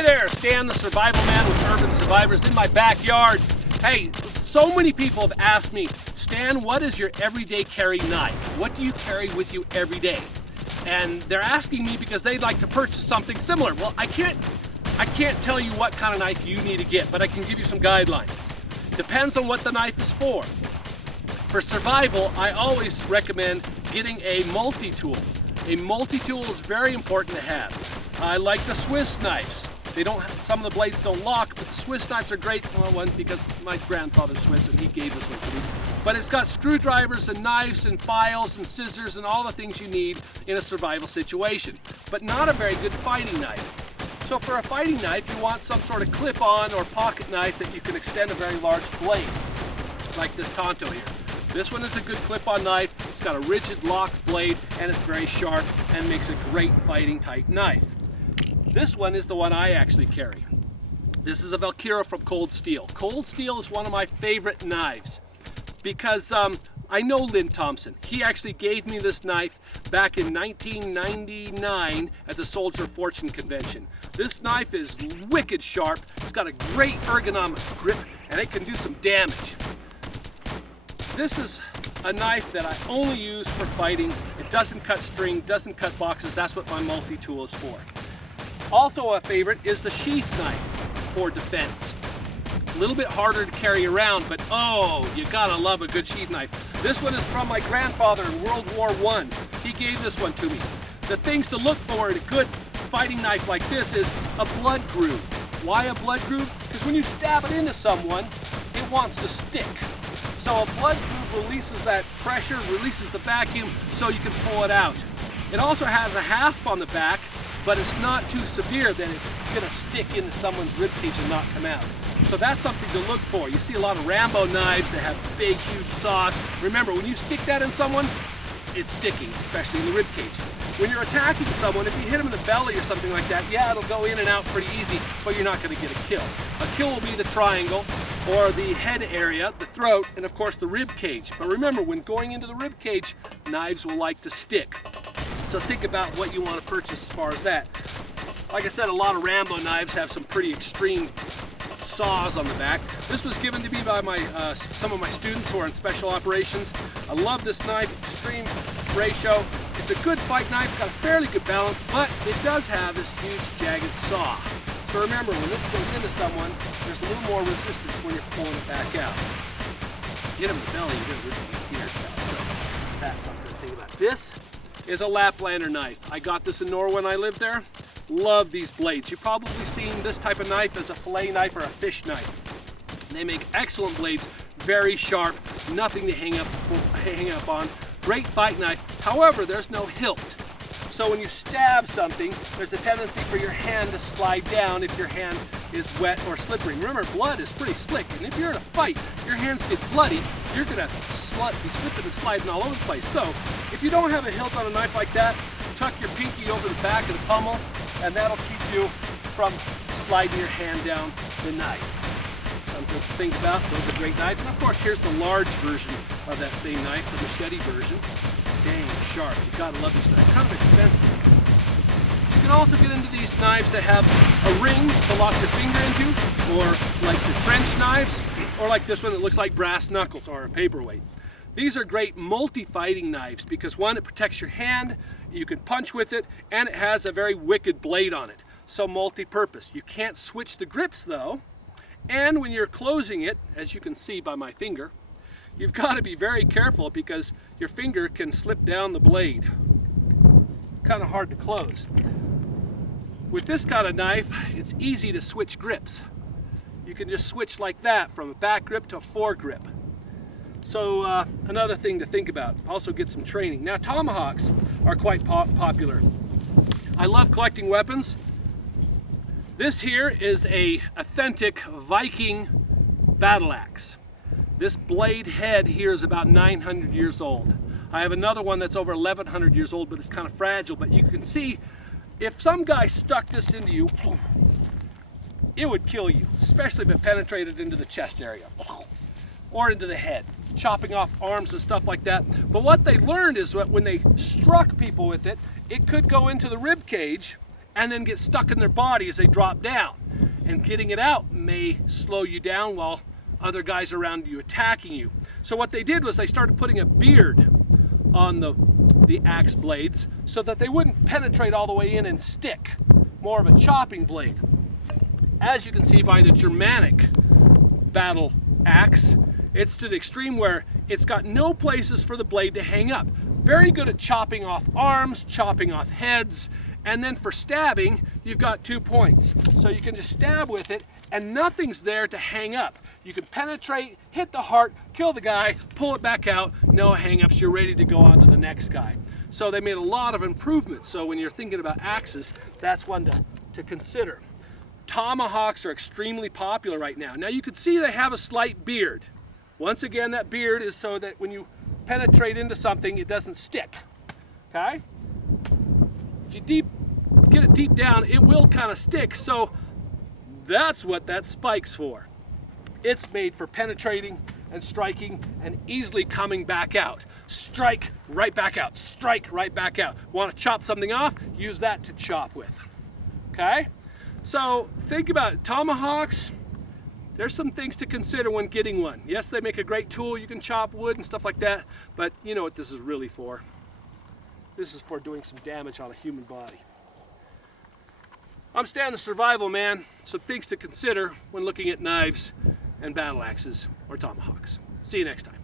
Hi there, Stan the Survival Man with Urban Survivors in my backyard. Hey, so many people have asked me, Stan, what is your everyday carry knife? What do you carry with you every day? And they're asking me because they'd like to purchase something similar. Well, I can't tell you what kind of knife you need to get, but I can give you some guidelines. Depends on what the knife is for. For survival, I always recommend getting a multi-tool. A multi-tool is very important to have. I like the Swiss knives. They don't have, some of the blades don't lock, but the Swiss knives are great. Well, one because my grandfather's Swiss and he gave this one to me. But it's got screwdrivers and knives and files and scissors and all the things you need in a survival situation. But not a very good fighting knife. So for a fighting knife, you want some sort of clip-on or pocket knife that you can extend a very large blade, like this Tonto here. This one is a good clip-on knife. It's got a rigid locked blade and it's very sharp and makes a great fighting type knife. This one is the one I actually carry. This is a Valkyra from Cold Steel. Cold Steel is one of my favorite knives because I know Lynn Thompson. He actually gave me this knife back in 1999 at the Soldier of Fortune convention. This knife is wicked sharp. It's got a great ergonomic grip and it can do some damage. This is a knife that I only use for fighting. It doesn't cut string, doesn't cut boxes. That's what my multi-tool is for. Also a favorite is the sheath knife for defense. A little bit harder to carry around, but oh, you gotta love a good sheath knife. This one is from my grandfather in World War I. He gave this one to me. The things to look for in a good fighting knife like this is a blood groove. Why a blood groove? Because when you stab it into someone, it wants to stick. So a blood groove releases that pressure, releases the vacuum so you can pull it out. It also has a hasp on the back, but it's not too severe that it's gonna stick into someone's ribcage and not come out. So that's something to look for. You see a lot of Rambo knives that have big, huge saws. Remember, when you stick that in someone, it's sticking, especially in the ribcage. When you're attacking someone, if you hit them in the belly or something like that, yeah, it'll go in and out pretty easy, but you're not gonna get a kill. A kill will be the triangle, or the head area, the throat, and of course the rib cage. But remember, when going into the rib cage, knives will like to stick. So think about what you want to purchase as far as that. Like I said, a lot of Rambo knives have some pretty extreme saws on the back. This was given to me by some of my students who are in special operations. I love this knife, extreme ratio. It's a good fight knife, got a fairly good balance, but it does have this huge jagged saw. So remember, when this goes into someone, there's a little more resistance when you're pulling it back out. Get them in the belly, you get a really here. So that's something to think about. This is a Laplander knife. I got this in Norway when I lived there. Love these blades. You've probably seen this type of knife as a fillet knife or a fish knife. They make excellent blades, very sharp, nothing to hang up on. Great fight knife. However, there's no hilt. So when you stab something, there's a tendency for your hand to slide down if your hand is wet or slippery. Remember, blood is pretty slick, and if you're in a fight, your hands get bloody, you're gonna be slipping and sliding all over the place. So if you don't have a hilt on a knife like that, tuck your pinky over the back of the pommel, and that'll keep you from sliding your hand down the knife. Something to think about. Those are great knives. And of course, here's the large version of that same knife, the machete version. Dang sharp. You gotta love these knives. Kind of expensive. You can also get into these knives that have a ring to lock your finger into, or like the trench knives, or like this one that looks like brass knuckles or a paperweight. These are great multi-fighting knives because one, it protects your hand, you can punch with it, and it has a very wicked blade on it. So multi-purpose. You can't switch the grips though, and when you're closing it, as you can see by my finger, you've got to be very careful because your finger can slip down the blade. Kind of hard to close. With this kind of knife, it's easy to switch grips. You can just switch like that from a back grip to a foregrip. So another thing to think about. Also get some training. Now tomahawks are quite popular. I love collecting weapons. This here is a authentic Viking battle axe. This blade head here is about 900 years old. I have another one that's over 1100 years old, but it's kind of fragile. But you can see, if some guy stuck this into you, it would kill you, especially if it penetrated into the chest area or into the head, chopping off arms and stuff like that. But what they learned is that when they struck people with it, it could go into the rib cage and then get stuck in their body as they drop down. And getting it out may slow you down while other guys around you attacking you. So what they did was they started putting a beard on the axe blades so that they wouldn't penetrate all the way in and stick. More of a chopping blade. As you can see by the Germanic battle axe, it's to the extreme where it's got no places for the blade to hang up. Very good at chopping off arms, chopping off heads, and then for stabbing, you've got 2 points. So you can just stab with it and nothing's there to hang up. You can penetrate, hit the heart, kill the guy, pull it back out, no hang-ups, you're ready to go on to the next guy. So they made a lot of improvements. So when you're thinking about axes, that's one to consider. Tomahawks are extremely popular right now. Now you can see they have a slight beard. Once again, that beard is so that when you penetrate into something, it doesn't stick, okay? If you get it deep down, it will kind of stick, so that's what that spike's for. It's made for penetrating and striking and easily coming back out. Strike, right back out, strike, right back out. Want to chop something off? Use that to chop with, okay? So think about it. Tomahawks, there's some things to consider when getting one. Yes, they make a great tool. You can chop wood and stuff like that, but you know what this is really for. This is for doing some damage on a human body. I'm Stan the Survival Man. Some things to consider when looking at knives and battle axes or tomahawks. See you next time.